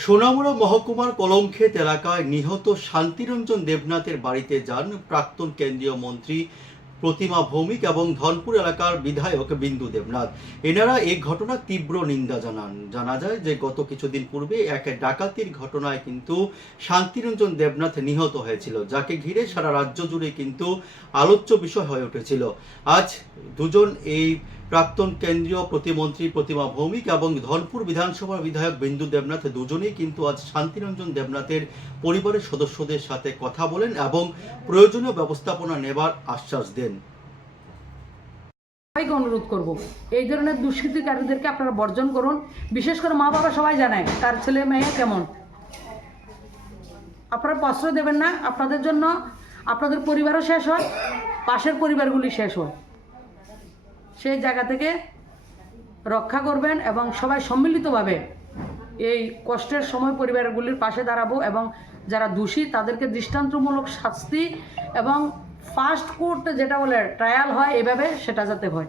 সোনামুড়া মহকুমার কলমক্ষেত এলাকায় নিহত শান্তিরঞ্জন দেবনাথের বাড়িতে যান প্রাক্তন কেন্দ্রীয় মন্ত্রী প্রতিমা ভৌমিক এবং ধনপুর এলাকার বিধায়ক বিন্দু দেবনাথ। এনারা এই ঘটনার তীব্র নিন্দা জানান। জানা যায় যে গত কিছুদিন পূর্বে এক ডাকাতির ঘটনায় কিন্তু শান্তিরঞ্জন দেবনাথ নিহত হয়েছিল, যাকে ঘিরে সারা রাজ্য জুড়ে কিন্তু আলোচ্য বিষয় হয়ে উঠেছিল। আজ দুজন এই প্রাক্তন কেন্দ্রীয় প্রতিমন্ত্রী প্রতিমা ভৌমিক এবং ধনপুর বিধানসভার বিধায়ক বিন্দু দেবনাথ দুজনেই কিন্তু আজ শান্তিরঞ্জন দেবনাথের পরিবারের সদস্যদের সাথে কথা বলেন এবং প্রয়োজনীয় ব্যবস্থাপনা নেবার আশ্বাস দেন। সবাইকে অনুরোধ করব। এই ধরনের দুষ্কৃতিকারীদেরকে আপনারা বর্জন করুন। বিশেষ করে মা বাবা সবাই জানায় তার ছেলে মেয়ে কেমন? আপনারা প্রশ্রয় দেবেন না, আপনাদের জন্য আপনাদের পরিবারও শেষ হয়, পাশের পরিবারগুলি শেষ হয়। সেই জায়গা থেকে রক্ষা করবেন এবং সবাই সম্মিলিতভাবে এই কষ্টের সময় পরিবারগুলির পাশে দাঁড়াবো এবং যারা দোষী, তাদেরকে দৃষ্টান্তমূলক শাস্তি এবং ফার্স্ট কোর্ট যেটা বলে ট্রায়াল হয় এভাবে সেটা যাতে হয়।